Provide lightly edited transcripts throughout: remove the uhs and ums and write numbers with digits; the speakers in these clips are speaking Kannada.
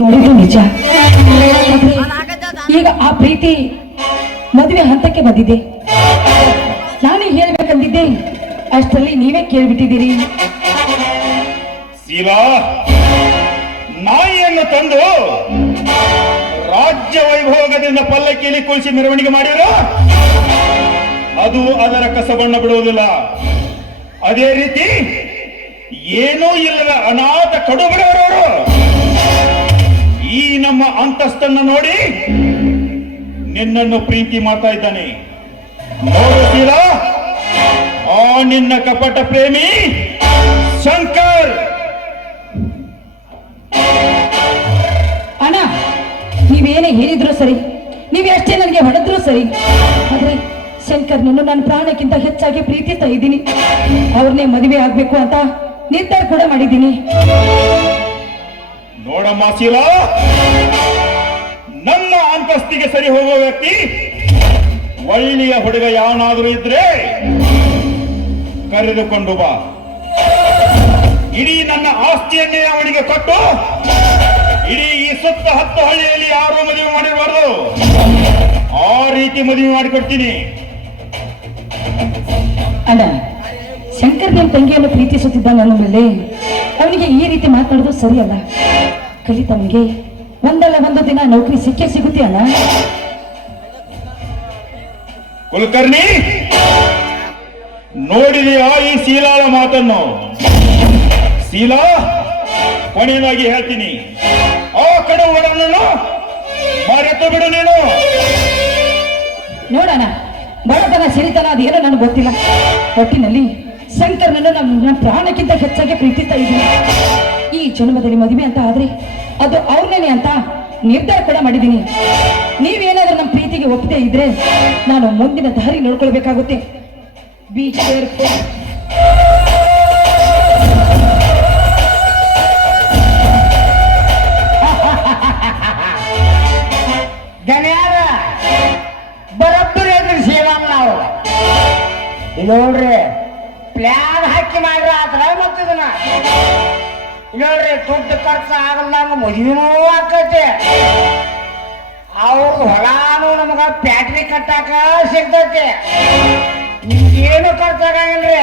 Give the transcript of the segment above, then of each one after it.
ನೋಡಿದ್ದು ನಿಜ. ಈಗ ಆ ಪ್ರೀತಿ ಮದುವೆ ಹಂತಕ್ಕೆ ಬಂದಿದೆ. ನಾನೇ ಹೇಳ್ಬೇಕಂದಿದ್ದೆ, ಅಷ್ಟರಲ್ಲಿ ನೀವೇ ಕೇಳ್ಬಿಟ್ಟಿದ್ದೀರಿ. ಶೀಲಾ, ನಾಯಿಯನ್ನು ತಂದು ರಾಜ್ಯ ವೈಭೋಗದಿಂದ ಪಲ್ಲಕ್ಕಿಯಲ್ಲಿ ಕುಳಿಸಿ ಮೆರವಣಿಗೆ ಮಾಡಿರೋ ಅದು ಅದರ ಕಸಬಣ್ಣ ಬಿಡುವುದಿಲ್ಲ. ಅದೇ ರೀತಿ ಏನೂ ಇಲ್ಲದ ಅನಾಥ ಕಡುಬಡವರವರು ಈ ನಮ್ಮ ಅಂತಸ್ತನ್ನು ನೋಡಿ ನಿನ್ನನ್ನು ಪ್ರೀತಿ ಮಾಡ್ತಾ ಇದ್ದಾನೆ. ನೋಡು ಶೀಲಾ, ಆ ನಿನ್ನ ಕಪಟ ಪ್ರೇಮಿ ಶಂಕರ್. ಅಣ್ಣ, ನೀವೇನೇ ಹೇಳಿದ್ರು ಸರಿ, ನೀವೆಷ್ಟೇ ನನಗೆ ಹೊಡೆದ್ರು ಸರಿ, ಆದ್ರೆ ಶಂಕರ್ನನ್ನು ನನ್ನ ಪ್ರಾಣಕ್ಕಿಂತ ಹೆಚ್ಚಾಗಿ ಪ್ರೀತಿಸ್ತಾ ಇದ್ದೀನಿ. ಅವ್ರನ್ನೇ ಮದುವೆ ಆಗ್ಬೇಕು ಅಂತ ನಿರ್ಧಾರ ಕೂಡ ಮಾಡಿದ್ದೀನಿ. ನೋಡಮ್ಮ ಶೀಲಾ, ನನ್ನ ಅಂತಸ್ತಿಗೆ ಸರಿ ಹೋಗುವ ವ್ಯಕ್ತಿ ಒಳ್ಳೆಯ ಹುಡುಗ ಯಾವನಾದರೂ ಇದ್ರೆ ಕರೆದುಕೊಂಡು ಬಾ. ಇಡೀ ನನ್ನ ಆಸ್ತಿಯನ್ನೇ ಅವನಿಗೆ ಕೊಟ್ಟು ಇಡೀ ಈ ಸುತ್ತ 10 ಹಳ್ಳಿಯಲ್ಲಿ ಯಾರೂ ಮದುವೆ ಮಾಡಿರಬಾರ್ದು, ಆ ರೀತಿ ಮದುವೆ ಮಾಡಿಕೊಡ್ತೀನಿ. ಅಣ್ಣ, ಶಂಕರ್ ನಿಮ್ಮ ತಂಗಿಯನ್ನು ಪ್ರೀತಿಸುತ್ತಿದ್ದ ನನ್ನ ಮೇಲೆ ಅವನಿಗೆ ಈ ರೀತಿ ಮಾತನಾಡೋದು ಸರಿಯಲ್ಲ. ಕಲಿತವನಿಗೆ ಒಂದಲ್ಲ ಒಂದು ದಿನ ನೌಕರಿ ಸಿಕ್ಕೇ ಸಿಗುತ್ತೆ ಅಣ್ಣ. ಕುಲಕರ್ಣಿ, ನೋಡಿದೆಯಾ ಈ ಶೀಲಾಳ ಮಾತನ್ನು? ಶೀಲಾ, ಕೊನೆಯದಾಗಿ ಹೇಳ್ತೀನಿ, ಆ ಕಡುವರನ್ನು ಮರೆತು ಬಿಡು ನೀನು. ನೋಡೋಣ, ಬಡತನ ಸಿರಿತನ ಅದೇನೋ ನನಗೆ ಗೊತ್ತಿಲ್ಲ. ಒಟ್ಟಿನಲ್ಲಿ ಶಂಕರ್ನನ್ನು ನನ್ನ ಪ್ರಾಣಕ್ಕಿಂತ ಹೆಚ್ಚಾಗಿ ಪ್ರೀತಿಸ್ತಾ ಇದ್ದೀನಿ. ಈ ಜನ್ಮದಲ್ಲಿ ಮದುವೆ ಅಂತ ಆದ್ರೆ ಅದು ಅವ್ರನ್ನೇ ಅಂತ ನಿರ್ಧಾರ ಕೂಡ ಮಾಡಿದ್ದೀನಿ. ನೀವೇನಾದ್ರೂ ನಮ್ಮ ಪ್ರೀತಿಗೆ ಒಪ್ಪದೆ ಇದ್ರೆ ನಾನು ಮುಂದಿನ ದಾರಿ ನೋಡ್ಕೊಳ್ಬೇಕಾಗುತ್ತೆ. Be careful. ಗಣ್ಯಾರ ಬರೋಬ್ಬರಿ ಅಂದ್ರೆ ಸೇವಾಮ ನಾವು ನೋಡ್ರಿ ಪ್ಲಾನ್ ಹಾಕಿ ಮಾಡ್ರ ಆತರ ಮತ್ತೆ ಇದನ್ನ ನೋಡ್ರಿ ದುಡ್ಡು ಖರ್ಚು ಆಗಲ್ದಂಗ ಮದುವೆನೂ ಆಕೈತಿ. ಅವ್ರದ್ದು ಹೊಲಾನು ನಮಗ ಫ್ಯಾಕ್ಟ್ರಿ ಕಟ್ಟಾಕ ಸಿಗ್ತೈತಿ. ನಿಮ್ಗೇನು ಖರ್ಚಾಗಂಗಿಲ್ರಿ.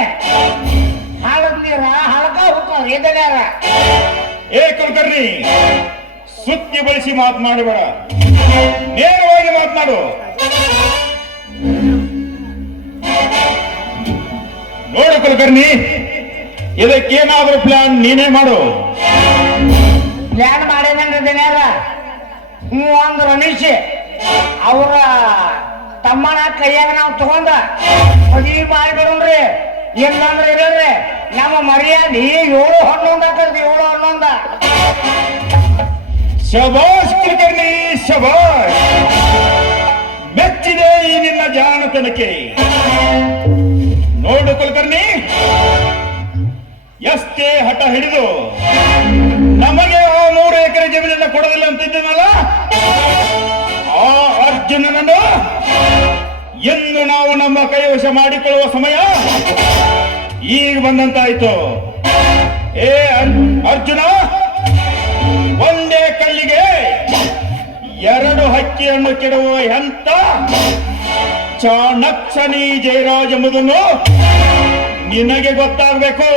ಹಳದ್ ನೀರ ಹಳಕ ಹೋಗ್ತಾವ್ರಿ ಎದಗ್ಯಾರ. ಏ ಕುಲಕರ್ಣಿ, ಸುತ್ತಿ ಬಳಸಿ ಮಾತನಾಡಬೇಡ, ನೇರವಾಗಿ ಮಾತನಾಡು. ನೋಡು ಕುಲಕರ್ಣಿ, ಇದಕ್ಕೇನಾದ್ರೂ ಪ್ಲಾನ್ ನೀನೇ ಮಾಡು. ಪ್ಲಾನ್ ಮಾಡೇನಂದ್ರೆ ದಿನಾರ ಒಂದು ರಮೇಶ್ ಅವರ ತಮ್ಮನ ಕೈಯಾಗ ನಾವು ತಗೊಂಡ ಮದುವೆ ಮಾಡಿಬಿಡ್ರಿ. ಇಲ್ಲಂದ್ರೆ ಇರಲ್ರಿ ನಮ್ಮ ಮರ್ಯಾದೆ 7-11 ಆಕೈತಿ. 7-11 ಶಬಾಷ್ ಕುಲಕರ್ಣಿ, ಶಬಾಷ್. ಮೆಚ್ಚಿದೆ ಈ ನಿನ್ನ ಜಾಣತನಕ್ಕೆ. ನೋಡು ಕುಲಕರ್ಣಿ, ಎಷ್ಟೇ ಹಠ ಹಿಡಿದು ನಮಗೆ ಆ 3 ಎಕರೆ ಜಮೀನನ್ನು ಕೊಡೋದಿಲ್ಲ ಅಂತಿದ್ದೀನಲ್ಲ, ಆ ಅರ್ಜುನನನ್ನು ಎಂದು ನಾವು ನಮ್ಮ ಕೈವಶ ಮಾಡಿಕೊಳ್ಳುವ ಸಮಯ ಈಗ ಬಂದಂತಾಯ್ತು. ಏ ಅರ್ಜುನ, ಒಂದೇ ಕಲ್ಲಿಗೆ 2 ಹಕ್ಕಿಯನ್ನು ಕೆಡುವ ಎಂತ ಚಾಣಕ್ಷನಿ ಜಯರಾಜ್ ಎಂಬುದನ್ನು ನಿನಗೆ ಗೊತ್ತಾಗಬೇಕು.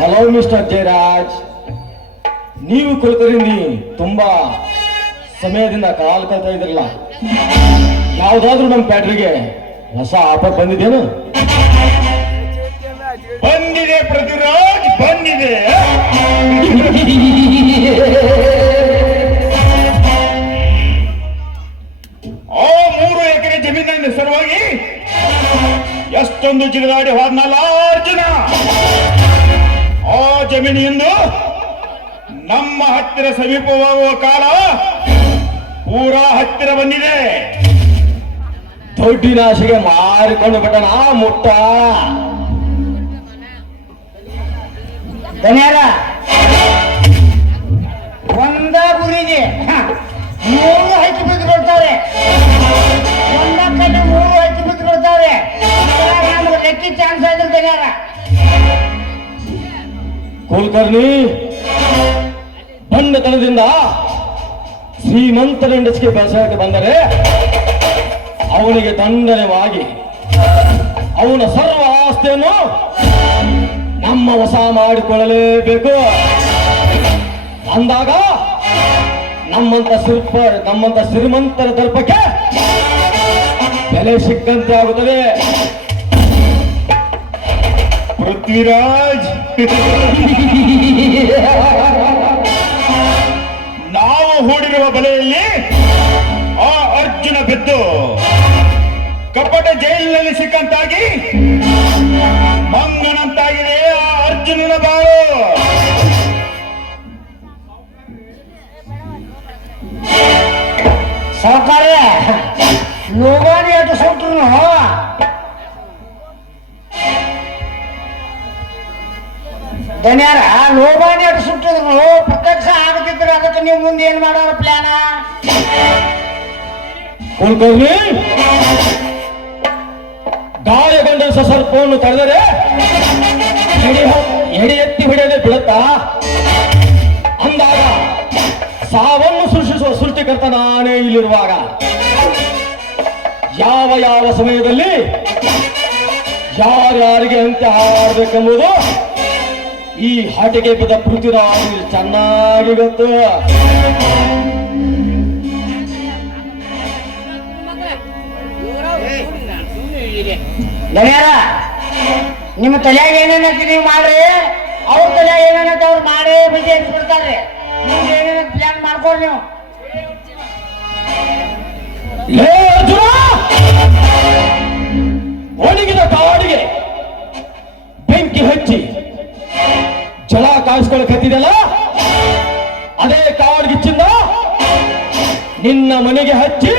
ಹಲೋ ಮಿಸ್ಟರ್ ಜಯರಾಜ್, ನೀವು ಕುಲಕರ್ಣಿ ತುಂಬಾ ಸಮಯದಿಂದ ಕಾಲ್ ಕಳ್ತಾ ಇದ್ರಲ್ಲ, ಯಾವ್ದಾದ್ರು ನಮ್ಮ ಫ್ಯಾಕ್ಟ್ರಿಗೆ ಹೊಸ ಆಫರ್ ಬಂದಿದ್ದೇನು? ಬಂದಿದೆ ಪೃಥ್ವಿರಾಜ್, ಬಂದಿದೆ. ಆ 3 ಎಕರೆ ಜಮೀನಿನ ಸಲುವಾಗಿ ಎಷ್ಟೊಂದು ಜಿಗದಾಟ ಹತ್ತಿರ ಸಮೀಪವಾಗುವ ಕಾಲ ಪೂರಾ ಹತ್ತಿರ ಬಂದಿದೆ. ದೊಡ್ಡಿನ ಆಶೆಗೆ ಮಾರಿಕೊಂಡು ಬಿಟ್ಟನ ಮುಟ್ಟ. ಧನ್ಯರ ಒಂದ ಗುರಿಗೆ ಮೂರು ಹಕ್ಕಿ ಬಿದ್ದು ಕೊಡ್ತಾರೆ. ಒಂದ ಕಡೆ ಮೂರು ಹಕ್ಕಿ ಬಿದ್ದು ಕೊಡ್ತಾರೆ. ನಮ್ಗೆ ಲೆಕ್ಕಿ ಚಾನ್ಸ್ ಆಯ್ತು ಧನ್ಯರ. ಕುಲಕರ್ಣಿ ಬಂಡತನದಿಂದ ಶ್ರೀಮಂತರ ಹೆಂಡಸಿಗೆ ಬೆಳೆಸಕ್ಕೆ ಬಂದರೆ ಅವನಿಗೆ ದಂಡನೆವಾಗಿ ಅವನ ಸರ್ವ ಆಸ್ತಿಯನ್ನು ನಮ್ಮ ವಶ ಮಾಡಿಕೊಳ್ಳಲೇಬೇಕು. ಅಂದಾಗ ನಮ್ಮಂತ ಶ್ರೀಮಂತರ ದರ್ಪಕ್ಕೆ ಬೆಲೆ ಸಿಕ್ಕಂತೆ ಆಗುತ್ತದೆ. ಪೃಥ್ವಿರಾಜ್, ನಾವು ಹೂಡಿರುವ ಬಲೆಯಲ್ಲಿ ಆ ಅರ್ಜುನ ಬಿದ್ದು ಕಪಟ ಜೈಲಿನಲ್ಲಿ ಸಿಕ್ಕಂತಾಗಿ ಮಂಗನಂತಾಗಿದೆ ಆ ಅರ್ಜುನನ ಬಾಳು. ಸಾವುಕಾರ ಲೋಗಾನಿ ಅಷ್ಟು ಸುಟ್ರು ಧನ್ಯಾರ ಲೋಗಾನಿ ಅಷ್ಟು ಸುಟ್ಟಿದ್ರು ಪ್ರತ್ಯಕ್ಷ ಆಗದಿದ್ರು ಅದಕ್ಕೆ ನೀವು ಮುಂದೆ ಏನ್ ಮಾಡೋರು ಪ್ಲಾನ? ಕುಲಕರ್ಣಿ ಗಾಯಗೊಂಡ ಸಸರ್ಪವನ್ನು ತಡೆದರೆ ಎಡೆ ಎತ್ತಿ ಹಿಡಿಯದೆ ಬಿಡುತ್ತಾ? ಅಂದಾಗ ಸಾವನ್ನು ಸೃಷ್ಟಿಸುವ ಸೃಷ್ಟಿಕರ್ತ ನಾನೇ ಇಲ್ಲಿರುವಾಗ ಯಾವ ಸಮಯದಲ್ಲಿ ಯಾರ್ಯಾರಿಗೆ ಅಂತ್ಯ ಹಾಡಬೇಕೆಂಬುದು ಈ ಹಾಟಿಗೆ ಬಿದ್ದ ಪೃಥ್ವಿರಾಜ್ ಚೆನ್ನಾಗಿ ಗೊತ್ತು. ಧನ್ಯಾರ ನಿಮ್ಮ ತಲೆಯಾಗ ಏನೇನಕ್ಕೆ ನೀವು ಮಾಡ್ರಿ, ಅವ್ರ ತಲೆಯಾಗ ಏನೇನಕ್ಕೆ ಅವ್ರು ಮಾಡೇ ಬಿಜಿ ಬಿಡ್ತಾರೆ. ನಿಮ್ಗೆ ಏನೇನ ಪ್ಲಾನ್ ಮಾಡ್ಕೊಳ್ರಿ ನೀವು. ಒಣಗಿದ ಕಾಡಿಗೆ ಬೆಂಕಿ ಹಚ್ಚಿ ಜಲ ಕಾಯಿಸ್ಕೊಳ್ಳಕತ್ತಿದೆಲ್ಲ, ಅದೇ ಕಾಡ್ಗಿಚ್ಚಿಂದ ನಿನ್ನ ಮನೆಗೆ ಹಚ್ಚಿ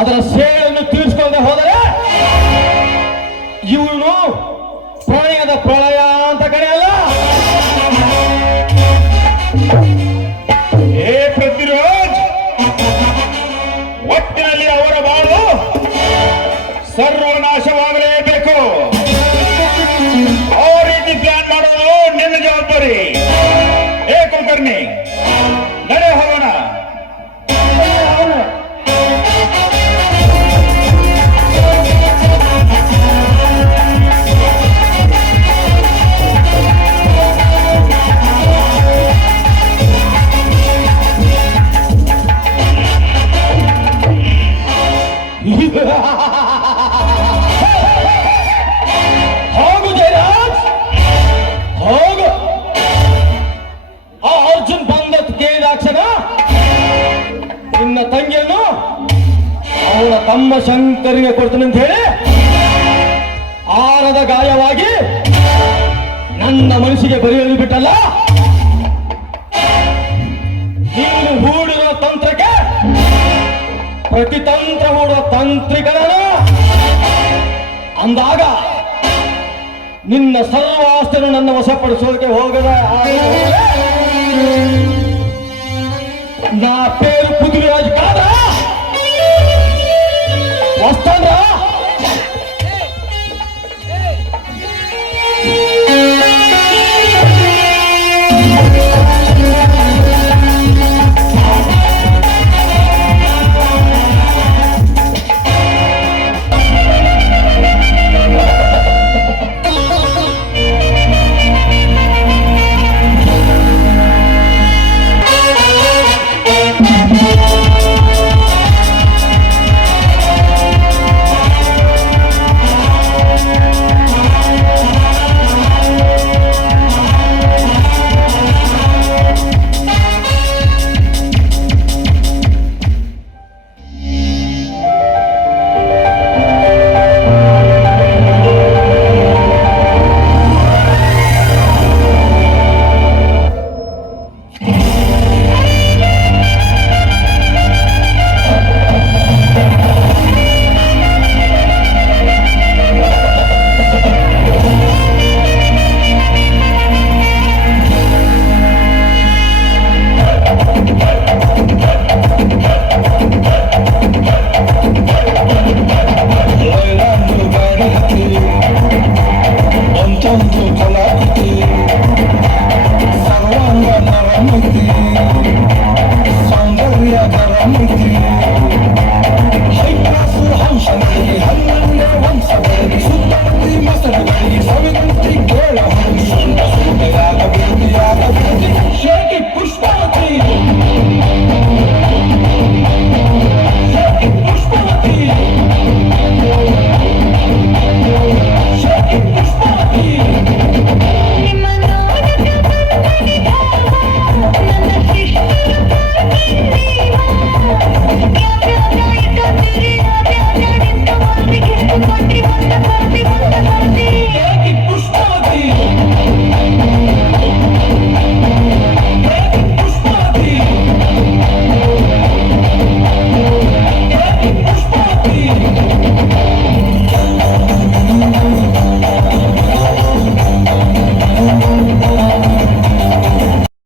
ಅದರ ಸೇಳನ್ನು ತೀರಿಸ್ಕೊಂಡೆ ಹೋದರೆ ಇವನು ಪ್ರಳಯದ ಪ್ರಳಯ ಅಂತ ಕರೆಯಲ್ಲ. ಏ ಪೃಥ್ವಿರಾಜ್, ಒಟ್ಟಿನಲ್ಲಿ ಅವರ ಬಾಳು ಸರ್ವನಾಶವಾಗಲೇಬೇಕು. ಆ ರೀತಿ ಪ್ಲಾನ್ ಮಾಡೋದು ನಿನ್ನ ಜವಾಬ್ದಾರಿ. ಏ ಕುಲಕರ್ಣಿ, ನಡೆ ಹೋಗೋಣ. ಹೋಗು ಜಯರಾಜ್, ಹೋಗು. ಆ ಅರ್ಜುನ್ ಬಂದ ಕೇಳಿದಾಕ್ಷಣ ನಿನ್ನ ತಂಗಿಯನ್ನು ಅವನ ತಮ್ಮ ಶಂಕರಿಗೆ ಕೊಡ್ತೀನಿ ಅಂತ ಹೇಳಿ ಆರದ ಗಾಯವಾಗಿ ನನ್ನ ಮನಸ್ಸಿಗೆ ಬರೆಯಲು ಬಿಟ್ಟಲ್ಲ. ನೀನು ಹೂಡಿರೋ ತಂತ್ರಕ್ಕೆ ಪ್ರತಿತಂತ್ರ ಹೂಡುವ ತಂತ್ರಿಗಳನ್ನು ಅಂದಾಗ ನಿನ್ನ ಸರ್ವ ಆಸ್ತಿಯನ್ನು ನನ್ನ ವಶಪಡಿಸೋದಕ್ಕೆ ಹೋಗದ ನಾ ಪೇರು ಪೃಥ್ವಿರಾಜ್ ಕಾದ ವಸ್ತಾನ ಸೌಂದರ್ಯ ಬರಮಿತಿ